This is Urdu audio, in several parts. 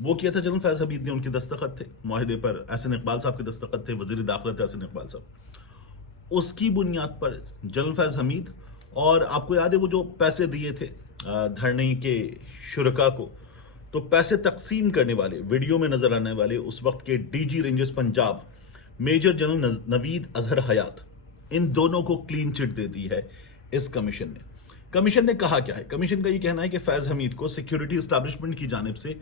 وہ کیا تھا جنرل فیض حمید نے، ان کے دستخط تھے معاہدے پر، احسن اقبال صاحب کے دستخط تھے، وزیر داخلہ تھے احسن اقبال صاحب، اس کی بنیاد پر جنرل فیض حمید، اور آپ کو یاد ہے وہ جو پیسے دیے تھے دھرنے کے شرکا کو، تو پیسے تقسیم کرنے والے، ویڈیو میں نظر آنے والے اس وقت کے D G Rangers Punjab major general Naveed Azhar Hayat, ان دونوں کو کلین چٹ دے دی ہے اس کمیشن نے۔ کمیشن نے کہا کیا ہے؟ کمیشن کا یہ کہنا ہے کہ فیض حمید کو سیکیورٹی اسٹیبلشمنٹ کی جانب سے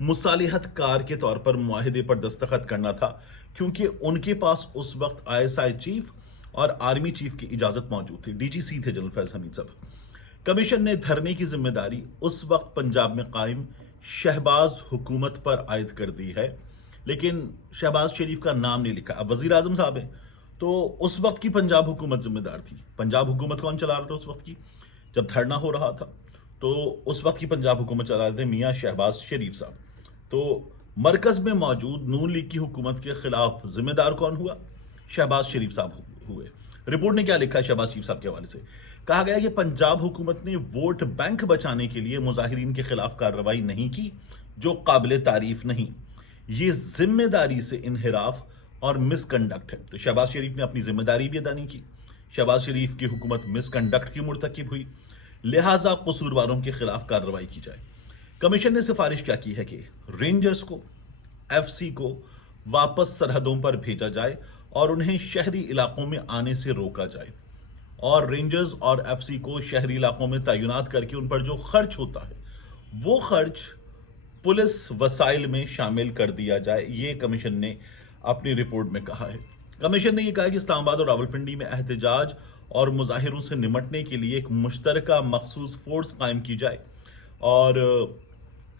مصالحت کار کے طور پر معاہدے پر دستخط کرنا تھا، کیونکہ ان کے پاس اس وقت آئی ایس آئی چیف اور آرمی چیف کی اجازت موجود تھی، ڈی جی سی تھے جنرل فیض حمید صاحب۔ کمیشن نے دھرنے کی ذمہ داری اس وقت پنجاب میں قائم شہباز حکومت پر عائد کر دی ہے، لیکن شہباز شریف کا نام نہیں لکھا۔ اب وزیر اعظم صاحب ہیں، تو اس وقت کی پنجاب حکومت ذمہ دار تھی۔ پنجاب حکومت کون چلا رہا تھا اس وقت کی جب دھرنا ہو رہا تھا؟ تو اس وقت کی پنجاب حکومت چلا رہے تھے میاں شہباز شریف صاحب۔ تو مرکز میں موجود نون لیگ کی حکومت کے خلاف ذمہ دار کون ہوا؟ شہباز شریف صاحب ہوئے۔ رپورٹ نے کیا لکھا ہے شہباز شریف صاحب کے حوالے سے؟ کہا گیا کہ پنجاب حکومت نے ووٹ بینک بچانے کے لیے مظاہرین کے خلاف کارروائی نہیں کی، جو قابل تعریف نہیں، یہ ذمہ داری سے انحراف اور مس کنڈکٹ ہے۔ تو شہباز شریف نے اپنی ذمہ داری بھی ادا نہیں کی، شہباز شریف کی حکومت مس کنڈکٹ کی مرتکب ہوئی، لہٰذا قصورواروں کے خلاف کارروائی کی جائے۔ کمیشن نے سفارش کیا کی ہے کہ رینجرز کو، ایف سی کو واپس سرحدوں پر بھیجا جائے اور انہیں شہری علاقوں میں آنے سے روکا جائے، اور رینجرز اور ایف سی کو شہری علاقوں میں تعینات کر کے ان پر جو خرچ ہوتا ہے وہ خرچ پولیس وسائل میں شامل کر دیا جائے، یہ کمیشن نے اپنی رپورٹ میں کہا ہے۔ کمیشن نے یہ کہا کہ اسلام آباد اور راولپنڈی میں احتجاج اور مظاہروں سے نمٹنے کے لیے ایک مشترکہ مخصوص فورس قائم کی جائے، اور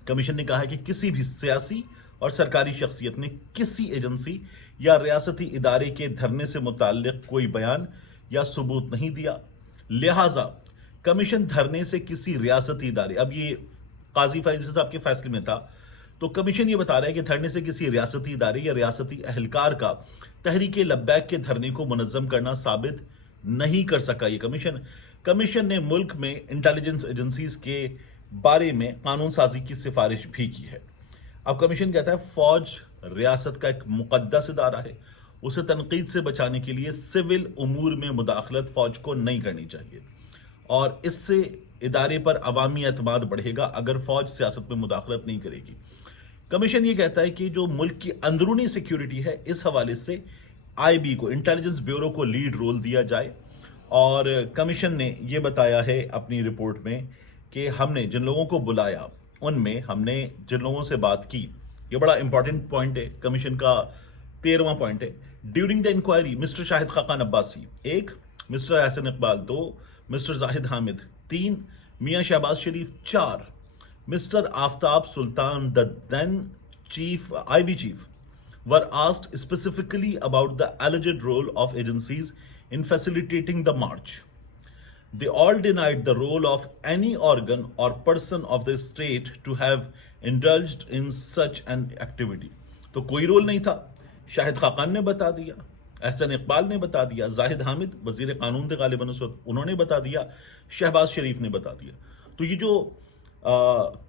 کمیشن نے کہا ہے کہ کسی بھی سیاسی اور سرکاری شخصیت نے کسی ایجنسی یا ریاستی ادارے کے دھرنے سے متعلق کوئی بیان یا ثبوت نہیں دیا، لہٰذا کمیشن دھرنے سے کسی ریاستی ادارے، اب یہ قاضی فیض صاحب کے فیصلے میں تھا، تو کمیشن یہ بتا رہا ہے کہ دھرنے سے کسی ریاستی ادارے یا ریاستی اہلکار کا تحریک لبیک کے دھرنے کو منظم کرنا ثابت نہیں کر سکا یہ کمیشن نے ملک میں انٹیلیجنس ایجنسیز کے بارے میں قانون سازی کی سفارش بھی کی ہے۔ اب کمیشن کہتا ہے فوج ریاست کا ایک مقدس ادارہ ہے، اسے تنقید سے بچانے کے لیے سول امور میں مداخلت فوج کو نہیں کرنی چاہیے، اور اس سے ادارے پر عوامی اعتماد بڑھے گا اگر فوج سیاست میں مداخلت نہیں کرے گی۔ کمیشن یہ کہتا ہے کہ جو ملک کی اندرونی سیکیورٹی ہے، اس حوالے سے آئی بی کو، انٹیلیجنس بیورو کو لیڈ رول دیا جائے، اور کمیشن نے یہ بتایا ہے اپنی رپورٹ میں کہ ہم نے جن لوگوں کو بلایا ان میں ہم نے جن لوگوں سے بات کی، یہ بڑا امپورٹنٹ پوائنٹ ہے، کمیشن کا 13واں پوائنٹ ہے۔ During the inquiry mister Shahid Khaqan Abbasi 1، mister Ahsan Iqbal 2، mister Zahid Hamid 3، Mian Shahbaz Sharif 4، mister Aftab Sultan the then IB chief were asked specifically about the alleged role of agencies in facilitating the march. They all denied the role of any organ or person of the state to have indulged in such an activity. تو کوئی رول نہیں تھا، شاہد خاقان نے بتا دیا، احسن اقبال نے بتا دیا، زاہد حامد وزیر قانون تھے غالباً اس وقت، انہوں نے بتا دیا، شہباز شریف نے بتا دیا۔ تو یہ جو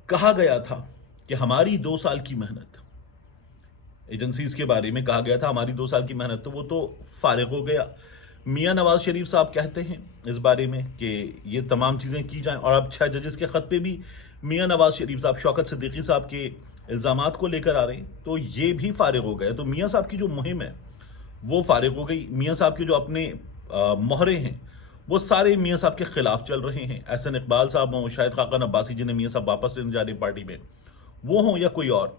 کہا گیا تھا کہ ہماری 2 سال کی محنت، ایجنسیز کے بارے میں کہا گیا تھا ہماری 2 سال کی محنت، تو وہ تو فارغ ہو گیا۔ میاں نواز شریف صاحب کہتے ہیں اس بارے میں کہ یہ تمام چیزیں کی جائیں، اور اب 6 ججز کے خط پہ بھی میاں نواز شریف صاحب شوکت صدیقی صاحب کے الزامات کو لے کر آ رہے ہیں، تو یہ بھی فارغ ہو گیا۔ تو میاں صاحب کی جو مہم ہے وہ فارغ ہو گئی، میاں صاحب کے جو اپنے مہرے ہیں وہ سارے میاں صاحب کے خلاف چل رہے ہیں، احسن اقبال صاحب ہوں، شاہد خاقان عباسی جنہیں میاں صاحب واپس لینے جا رہے ہیں پارٹی میں، وہ ہوں یا کوئی اور،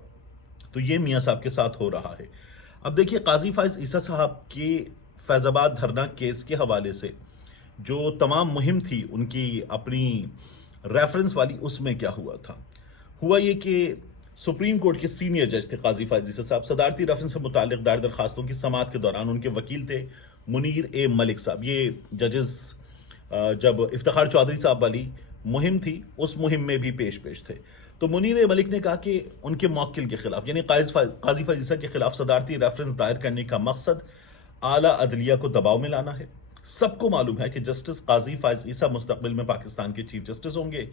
تو یہ میاں صاحب کے ساتھ ہو رہا ہے۔ اب دیکھیے قاضی فائز عیسیٰ صاحب کے فیض آباد دھرنا کیس کے حوالے سے جو تمام مہم تھی ان کی اپنی ریفرنس والی، اس میں کیا ہوا تھا؟ ہوا یہ کہ سپریم کورٹ کے سینئر جج تھے قاضی فائز عیسیٰ صاحب، صدارتی ریفرنس سے متعلق دائر درخواستوں کی سماعت کے دوران ان کے وکیل تھے منیر اے ملک صاحب۔ یہ ججز جب افتخار چودھری صاحب والی مہم تھی اس مہم میں بھی پیش تھے، تو منیر اے ملک نے کہا کہ ان کے موکل کے خلاف یعنی قاضی فائز عیسیٰ کے خلاف صدارتی ریفرنس دائر کرنے کا مقصد اعلیٰ عدلیہ کو دباؤ میں لانا ہے۔ سب کو معلوم ہے کہ جسٹس قاضی فائز عیسیٰ مستقبل میں پاکستان کے چیف جسٹس ہوں گے،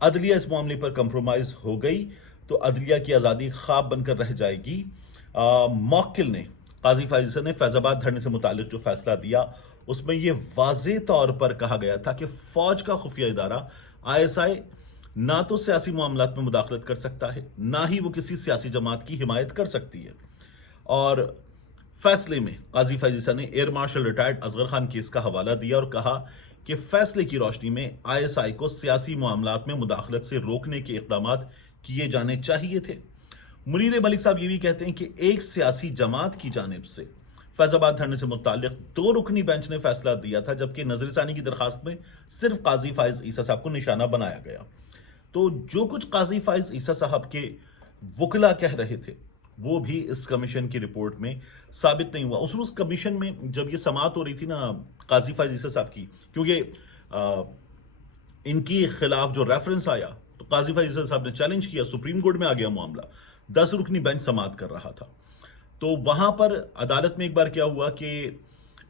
عدلیہ اس معاملے پر کمپرومائز ہو گئی تو عدلیہ کی آزادی خواب بن کر رہ جائے گی۔ موکل نے، قاضی فائز عیسی نے فیض آباد دھرنے سے متعلق جو فیصلہ دیا اس میں یہ واضح طور پر کہا گیا تھا کہ فوج کا خفیہ ادارہ ISI نہ تو سیاسی معاملات میں مداخلت کر سکتا ہے، نہ ہی وہ کسی سیاسی جماعت کی حمایت کر سکتی ہے۔ اور فیصلے میں قاضی فائز عیسی نے air marshal retired Asghar Khan case کا حوالہ دیا اور کہا کہ فیصلے کی روشنی میں ISI کو سیاسی معاملات میں مداخلت سے روکنے کے اقدامات کیے جانے چاہیے تھے۔ منیر ملک صاحب یہ بھی کہتے ہیں کہ ایک سیاسی جماعت کی جانب سے فیض آباد دھرنے سے متعلق 2 رکنی بینچ نے فیصلہ دیا تھا، جبکہ نظر ثانی کی درخواست میں صرف قاضی فائز عیسی صاحب کو نشانہ بنایا گیا۔ تو جو کچھ قاضی فائز عیسی صاحب کے وکلا کہہ رہے تھے وہ بھی اس کمیشن کی رپورٹ میں ثابت نہیں ہوا۔ اس روز کمیشن میں جب یہ سماعت ہو رہی تھی نا قاضی فائز عیسی صاحب کی، کیونکہ ان کی خلاف جو ریفرنس آیا تو قاضی فائز عیسی صاحب نے چیلنج کیا، سپریم کورٹ میں آ گیا معاملہ، 10 رکنی بینچ سماعت کر رہا تھا۔ تو وہاں پر عدالت میں ایک بار کیا ہوا کہ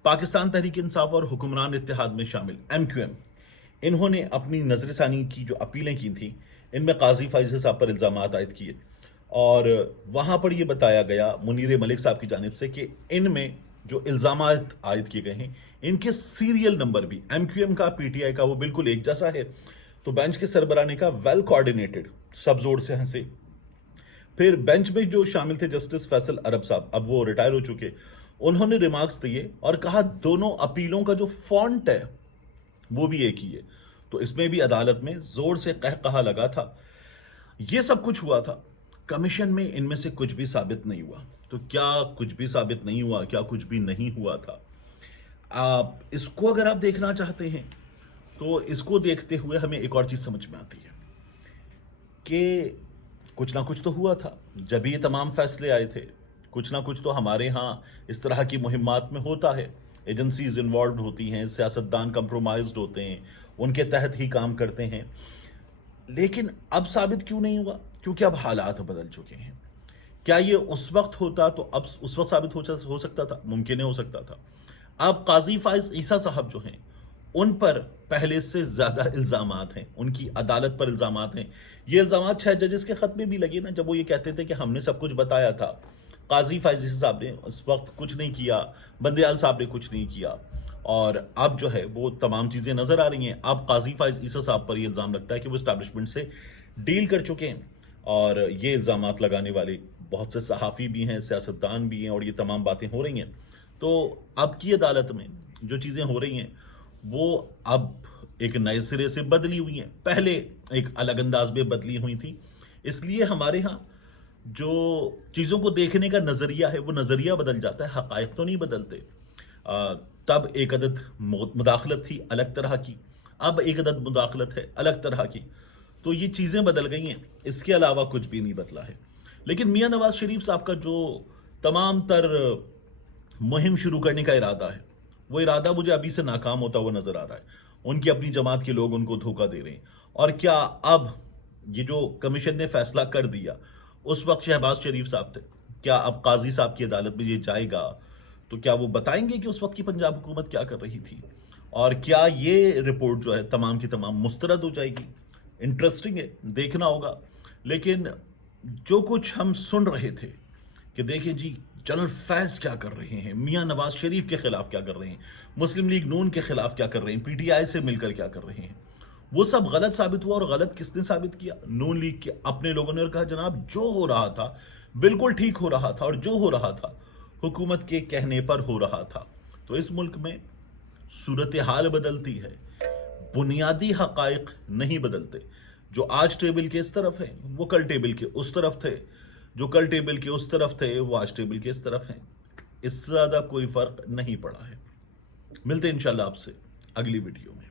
پاکستان تحریک انصاف اور حکمران اتحاد میں شامل MQM انہوں نے اپنی نظر ثانی کی جو اپیلیں کی تھیں ان میں قاضی فائز صاحب پر الزامات عائد کیے، اور وہاں پر یہ بتایا گیا منیر ملک صاحب کی جانب سے کہ ان میں جو الزامات عائد کیے گئے ہیں ان کے سیریل نمبر بھی MQM کا PTI کا وہ بالکل ایک جیسا ہے۔ تو بینچ کے سربراہ نے کہا ویل کوآرڈینیٹڈ، سب زور سے ہنسے۔ پھر بینچ میں جو شامل تھے جسٹس فیصل عرب صاحب، اب وہ ریٹائر ہو چکے، انہوں نے ریمارکس دیے اور کہا دونوں اپیلوں کا جو فونٹ ہے وہ بھی ایک ہی ہے۔ تو اس میں بھی عدالت میں زور سے قہقہا لگا تھا۔ یہ سب کچھ ہوا تھا، کمیشن میں ان میں سے کچھ بھی ثابت نہیں ہوا۔ تو کیا کچھ بھی ثابت نہیں ہوا؟ کیا کچھ بھی نہیں ہوا تھا؟ اس کو اگر آپ دیکھنا چاہتے ہیں تو اس کو دیکھتے ہوئے ہمیں ایک اور چیز سمجھ میں آتی ہے کہ کچھ نہ کچھ تو ہوا تھا جب یہ تمام فیصلے آئے تھے، کچھ نہ کچھ تو ہمارے ہاں اس طرح کی مہمات میں ہوتا ہے، ایجنسیز انوالوڈ ہوتی ہیں، سیاستدان کمپرومائزڈ ہوتے ہیں، ان کے تحت ہی کام کرتے ہیں۔ لیکن اب ثابت کیوں نہیں ہوا؟ کیونکہ اب حالات بدل چکے ہیں۔ کیا یہ اس وقت ہوتا تو اب اس وقت ثابت ہو سکتا تھا؟ ممکن ہے، ہو سکتا تھا۔ اب قاضی فائز عیسی صاحب جو ہیں ان پر پہلے سے زیادہ الزامات ہیں، ان کی عدالت پر الزامات ہیں۔ یہ الزامات 6 ججز کے خط میں بھی لگے نا، جب وہ یہ کہتے تھے کہ ہم نے سب کچھ بتایا تھا، قاضی فائز عیسی صاحب نے اس وقت کچھ نہیں کیا، بندیال صاحب نے کچھ نہیں کیا، اور اب جو ہے وہ تمام چیزیں نظر آ رہی ہیں۔ اب قاضی فائز عیسی صاحب پر یہ الزام لگتا ہے کہ وہ اسٹیبلشمنٹ سے ڈیل کر چکے ہیں، اور یہ الزامات لگانے والے بہت سے صحافی بھی ہیں، سیاستدان بھی ہیں، اور یہ تمام باتیں ہو رہی ہیں۔ تو اب کی عدالت میں جو چیزیں ہو رہی ہیں وہ اب ایک نئے سرے سے بدلی ہوئی ہیں، پہلے ایک الگ انداز میں بدلی ہوئی تھی۔ اس لیے ہمارے ہاں جو چیزوں کو دیکھنے کا نظریہ ہے وہ نظریہ بدل جاتا ہے، حقائق تو نہیں بدلتے۔ تب ایک عدد مداخلت تھی الگ طرح کی، اب ایک عدد مداخلت ہے الگ طرح کی، تو یہ چیزیں بدل گئی ہیں، اس کے علاوہ کچھ بھی نہیں بدلا ہے۔ لیکن میاں نواز شریف صاحب کا جو تمام تر مہم شروع کرنے کا ارادہ ہے وہ ارادہ مجھے ابھی سے ناکام ہوتا ہوا نظر آ رہا ہے۔ ان کی اپنی جماعت کے لوگ ان کو دھوکہ دے رہے ہیں۔ اور کیا اب یہ جو کمیشن نے فیصلہ کر دیا، اس وقت شہباز شریف صاحب تھے، کیا اب قاضی صاحب کی عدالت میں یہ جائے گا تو کیا وہ بتائیں گے کہ اس وقت کی پنجاب حکومت کیا کر رہی تھی؟ اور کیا یہ رپورٹ جو ہے تمام کی تمام مسترد ہو جائے گی؟ انٹرسٹنگ ہے، دیکھنا ہوگا۔ لیکن جو کچھ ہم سن رہے تھے کہ دیکھیں جی جنرل فیض کیا کر رہے ہیں، میاں نواز شریف کے خلاف کیا کر رہے ہیں، مسلم لیگ نون کے خلاف کیا کر رہے ہیں، PTI سے مل کر کیا کر رہے ہیں، وہ سب غلط ثابت ہوا۔ اور غلط کس نے ثابت کیا؟ نون لیگ کے اپنے لوگوں نے، اور کہا جناب جو ہو رہا تھا بالکل ٹھیک ہو رہا تھا، اور جو ہو رہا تھا حکومت کے کہنے پر ہو رہا تھا۔ تو اس ملک میں صورتحال بدلتی ہے، بنیادی حقائق نہیں بدلتے۔ جو آج ٹیبل کے اس طرف ہیں وہ کل ٹیبل کے اس طرف تھے، جو کل ٹیبل کے اس طرف تھے وہ آج ٹیبل کے اس طرف ہیں۔ اس سے زیادہ کوئی فرق نہیں پڑا ہے۔ ملتے ہیں انشاءاللہ آپ سے اگلی ویڈیو میں۔